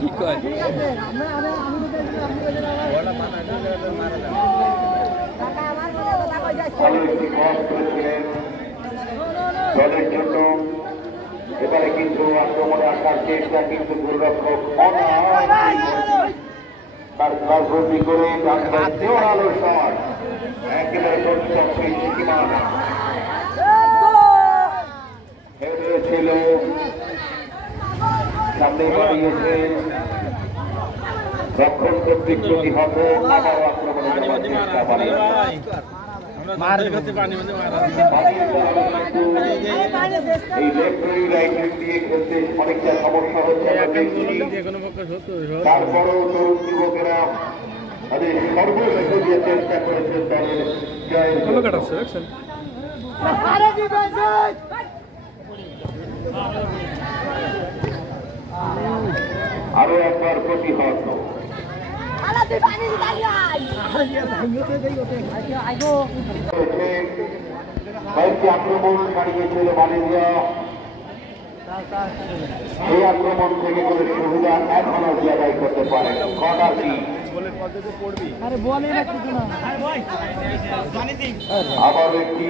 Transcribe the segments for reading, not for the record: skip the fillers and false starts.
কি কয় দলের জন্য এবারে কিন্তু আক্রমণে আসার চেষ্টা, কিন্তু গোলরক্ষক তার রাজনীতি করে আলো শট একেবারে সীমানা ছিল সামনে বাড়িয়েছে রক্ষণ কর্তৃক প্রতিহত, আবার আক্রমণে যাওয়ার চেষ্টা করে এই লেফট রাইট দিয়ে খেলতে অনেকটা সমস্যা হচ্ছে। তারপরেও তরুণ যুবকেরা তাদের সর্বশেষ দিয়ে চেষ্টা করেছেন দলের জয়ের। আরো একবার প্রতিহত কয়েকটি আক্রমণ চালিয়েছিল মালয়েশিয়া। সেই আক্রমণ থেকে কোনো সুবিধা এখনো আদায় করতে পারে আবার একটি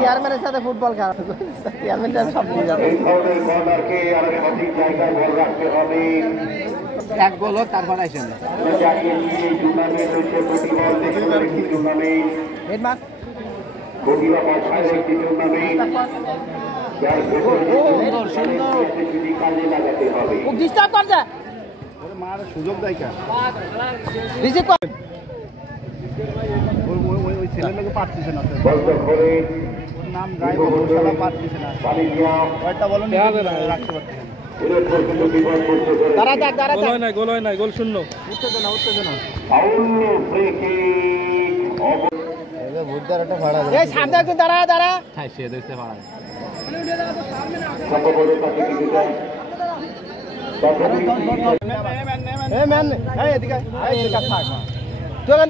চেয়ারম্যানের সাথে ফুটবল খেলা চেয়ারম্যান সব এই ধরনের কর্নারকে আরো সঠিক জায়গায় বল রাখতে হবে। এক গোল হোক তারপর আসেন সুযোগ দেয় ছেলেটাকে পারতেছে না নাম পারতেছে না কয়টা বলো রাখতে পারতেছে গোল শূন্য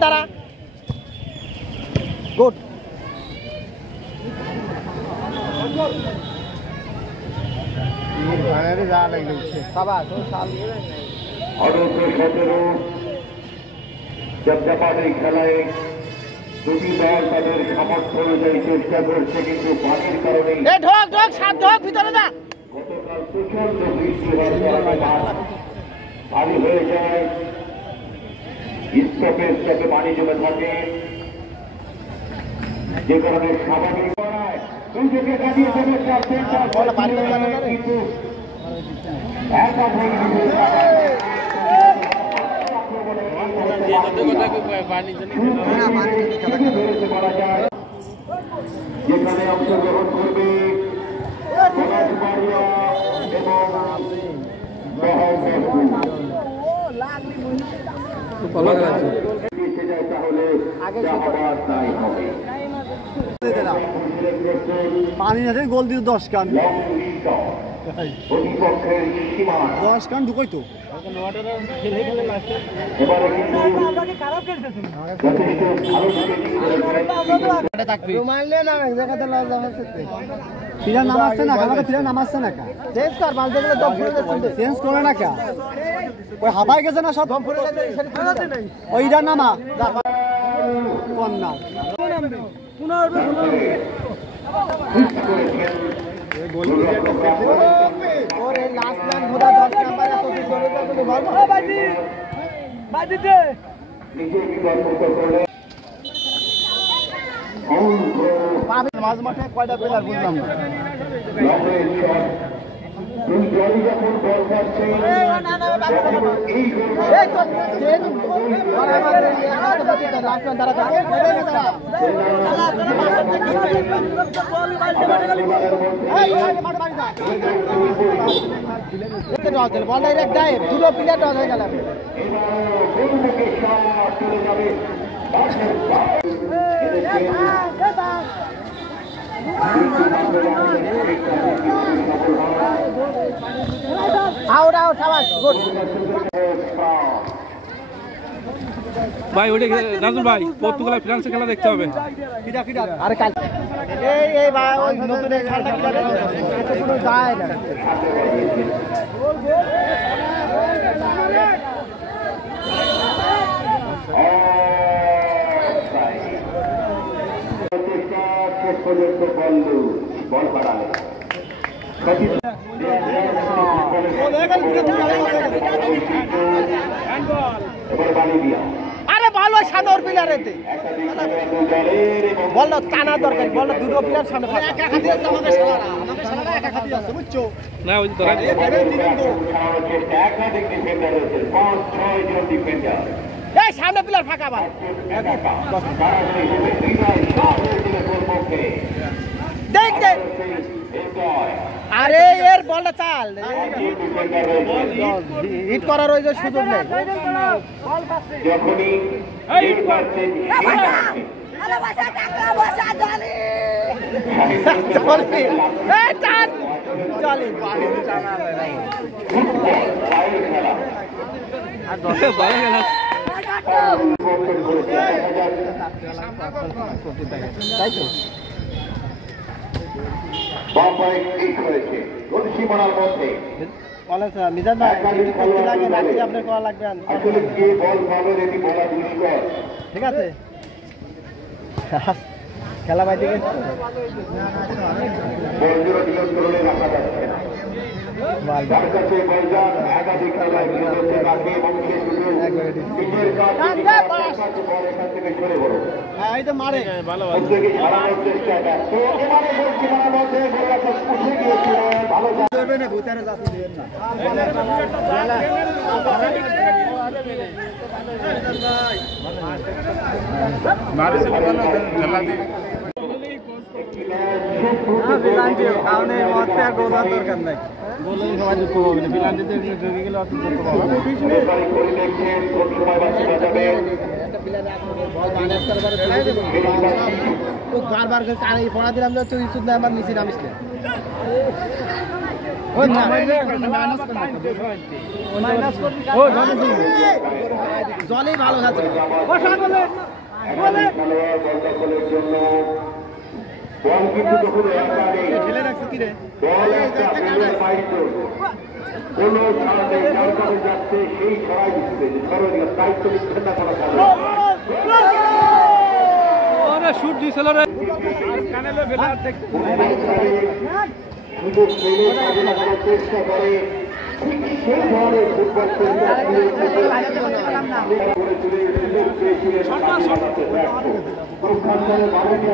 দাঁড়া গুড খেলায় দুটি দল তাদের সামর্থ্য অনুযায়ী চেষ্টা করছে, কিন্তু পানির কারণে গতকাল প্রচন্ড বৃষ্টি হওয়ার কারণে ভারী হয়ে যায়, স্টপেজ যাতে পানি জমে থাকে, যে কারণে স্বাভাবিক যেখানে অংশগ্রহণ করবে পানি আছে গোল দিয়ে 10 কান 10 কান ঢুকাই তো নাম আসছে না নাম আসছে না চেঞ্জ করে না কা ওই হাবাই গেছে না সব ওইটা নামা কোন নাম মাঝ মাঠে কয়টা প্লেয়ার বুঝলাম না বল ডাইরেক্ট দেয় দুটো প্লেয়ার ডজ হয়ে গেল out out Thawas good ভাই ওটা নাজুল ভাই পর্তুগাল ফ্রান্সের খেলা দেখতে হবে। আরে কাল এই ভাই ওই নতুন এই খেলাটা খেলে কোনো যায় না। বল বাড়ালে আরে ভালো সামনে ওর প্লেয়ার এতে বল টানা দরকার বল দুটো প্লেয়ার সামনে একা খাতি আছে আমাদের সারারা একা খাতি আছে বুঝছো না ওই তো রাইট একাধিক ডিফেন্ডার রয়েছে 5-6 জন ডিফেন্ডার এই সামনে প্লেয়ার ফাঁকা ভাই দেখ দেখ আরে এর বলটা চাল হিট করার ওই যে সুযোগ নেই যখনই হিট করছেন তাই তো বাম্পারে ঠিক হয়েছে গোল সীমানার মধ্যে মিজান ভাই করতে লাগে রাত্রি আপনার করা লাগবে আসলে কে বল পাবে এটি বলা দুষ্কর ঠিক আছে খেলা বাইতে গেছে বলগুলো নিয়ন্ত্রণে রাখা যাচ্ছে না যার কাছে বলজান একাধিক খেলায় বিরোধী বাকি এবং সে শুধু নিজের কাজ বল এখান থেকে সরে বলো এই তো মারে প্রত্যেকে হারানোর চেষ্টা ব্যস্ত এবারে গোল সীমানার মধ্যে গোলরক্ষক উঠে গিয়েছিলেন ভালো দেবে না ভূতারে যাতে দিবেন না মারিছিল ভালো খেলা দি বিলান্ডি কারণে মতে আর গোল দরকার নাই গোল সবাই যুক্ত হবে না বিলান্ডিতে ঢুকে গেলে অত যুক্ত হবে না এবারে করে দেখছেন কোন সময় বাঁচা যাবে একটা প্লেয়ার আছে বল বানাস করবার তো বারবার করে কানে পড়া দিলাম যে তুই শুধু আমার নিচে নামিস না ও না মাইনাস কর মাইনাস কর ও জলে ভালো আছে ও সাগলে বলে খেলোয়াড় বল দখলের জন্য বল কিন্তু যখন একা নেই ঠেলে রাখছে কি রে বল একটা গোলের বাইরে কোন ছাড়ে যার কাছে যাচ্ছে সেই ছড়াই দিচ্ছে ধরনীয় দায়িত্ব নিচ্ছেন না করা যাবে আরে শুট দিছিল রে কানেলে ফেলার দেখতে শুধু খেলে কাজে লাগানোর চেষ্টা করে সেই ধরনের ফুটবল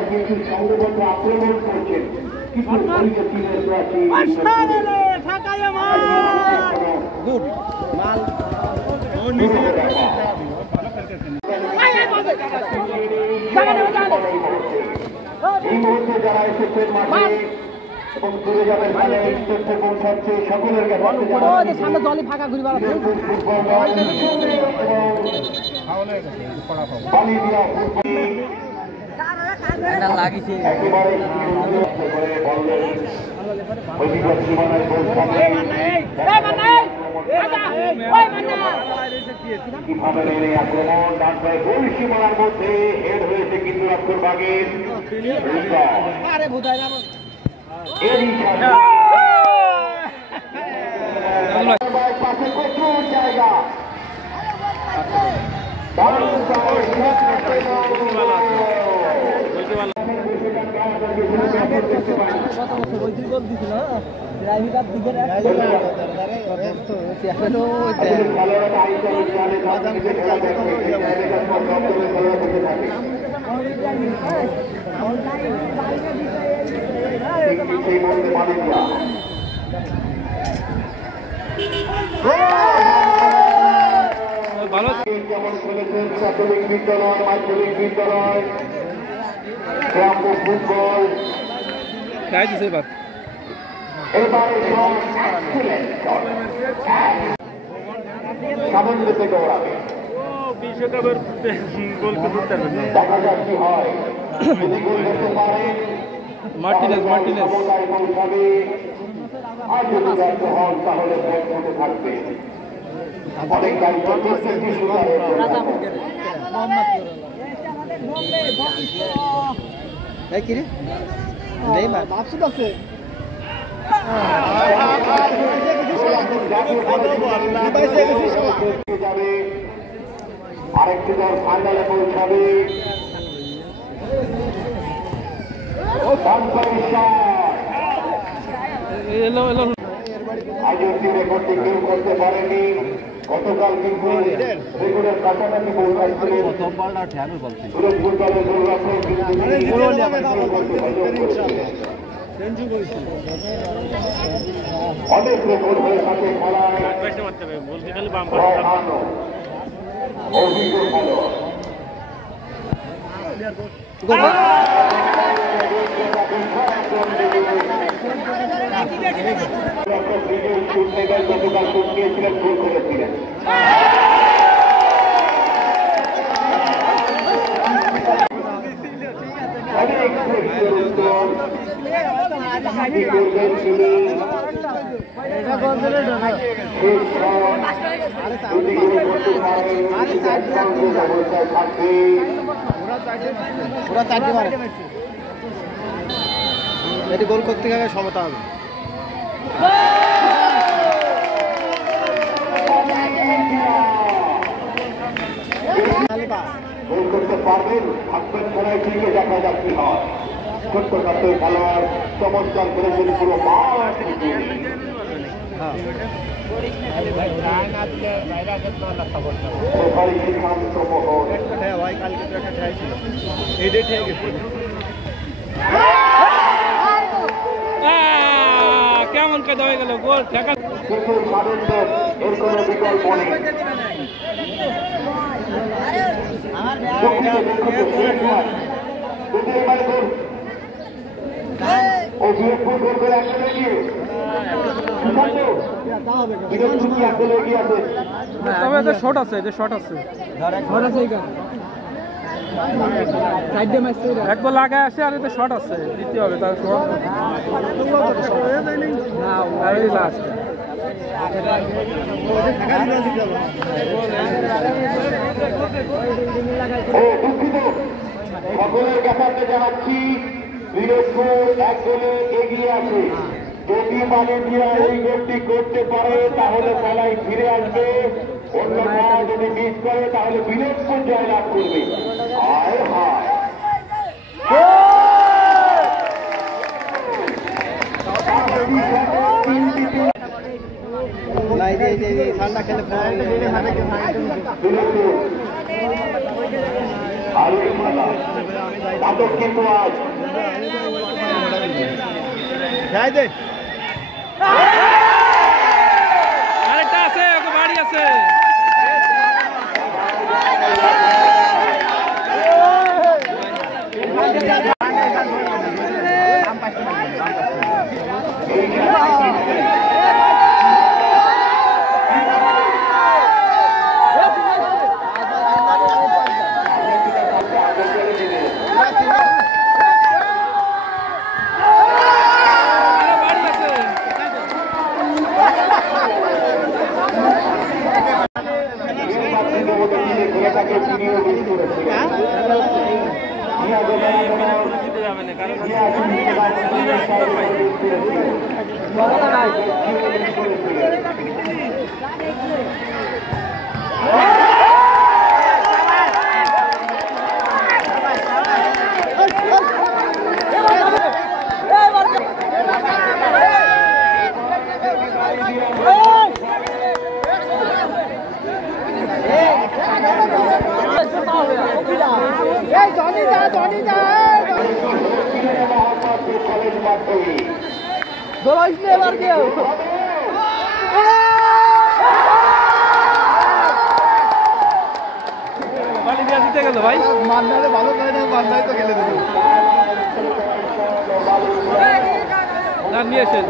কিন্তু সংঘবদ্ধ আক্রমণ করছেন কিন্তু এই মুহূর্তে যারা এসেছেন মাঠে এবং দূরে যাবেন ভালো তথ্য পৌঁছাচ্ছে সকলের কাছে সামনে জলে ফাঁকা ঘুরি বেড়াচ্ছে একেবারে অধিকার সীমানায় কিভাবে নেই আক্রমণ ডান পায়ে গোল সীমানার মধ্যে হেড হয়েছে কিন্তু আক্রমণ বাগের পাশে প্রচুর জায়গা সেই মধ্যে মালিকরা ভালো যেমন খেলেছেন প্রাথমিক বিদ্যালয় মাধ্যমিক বিদ্যালয় গ্রাম্য ফুটবল খাই দিছে এবার এবারে সামান্য থেকে ওড়াবে বিশ্বকাপের গোল করতে পারবে না দেখা যাক কি হয় যদি গোল করতে পারে মার্টিনেজ পৌঁছাবে আর যদি ব্যর্থ হন তাহলে ব্যর্থ থাকবে অনেক দায়িত্ব কি রে মাকসুদ আছে আরেকটি দল ফাইনালে পৌঁছাবে আজকের দিনে করতে কেউ করতে পারেনি গতকাল কিন্তু রেগুলার কাছাকাছি পৌঁছাচ্ছিলেন সুরজপুর দলের গোলরক্ষক অনেক রেকর্ড হয়ে থাকে খেলায় অভিজ্ঞ খেলোয়াড় গতকাল শোধ নিয়েছিলেন গোল করেছিলেন অনেক এটি গোল করতে গেলে সমতা হবে গোল করতে পারবেন থাকবেন খেলায় দিকে দেখা যাচ্ছে হয় ছোট্ট ছোট্ট খেলোয়াড় চমৎকার করেছেন পুরো মাঠ কেমন কাজ হয়ে গেল গোল ঠেকা কিন্তু এর কোনো বিকল্প নেই তবে এদের শট আছে এক বল আগে আসে আর এতে শট আছে দিতে হবে তার সকলের কাছে জানাচ্ছি পিরোজপুর এক গোলে এগিয়ে আছে যদি মালেশিয়া এই গোলটি করতে পারে তাহলে খেলায় ফিরে আসবে অন্যথা যদি মিস করে তাহলে পিরোজপুর জয়লাভ করবে হায় হায় ঠান্ডা খেলে কিন্তু আজ আরেকটা আছে বাড়ি আছে জিতে গেল ভাই মান্নারে ভালো করে না মান্নাই তো গেলে দেবো না নিয়েছেন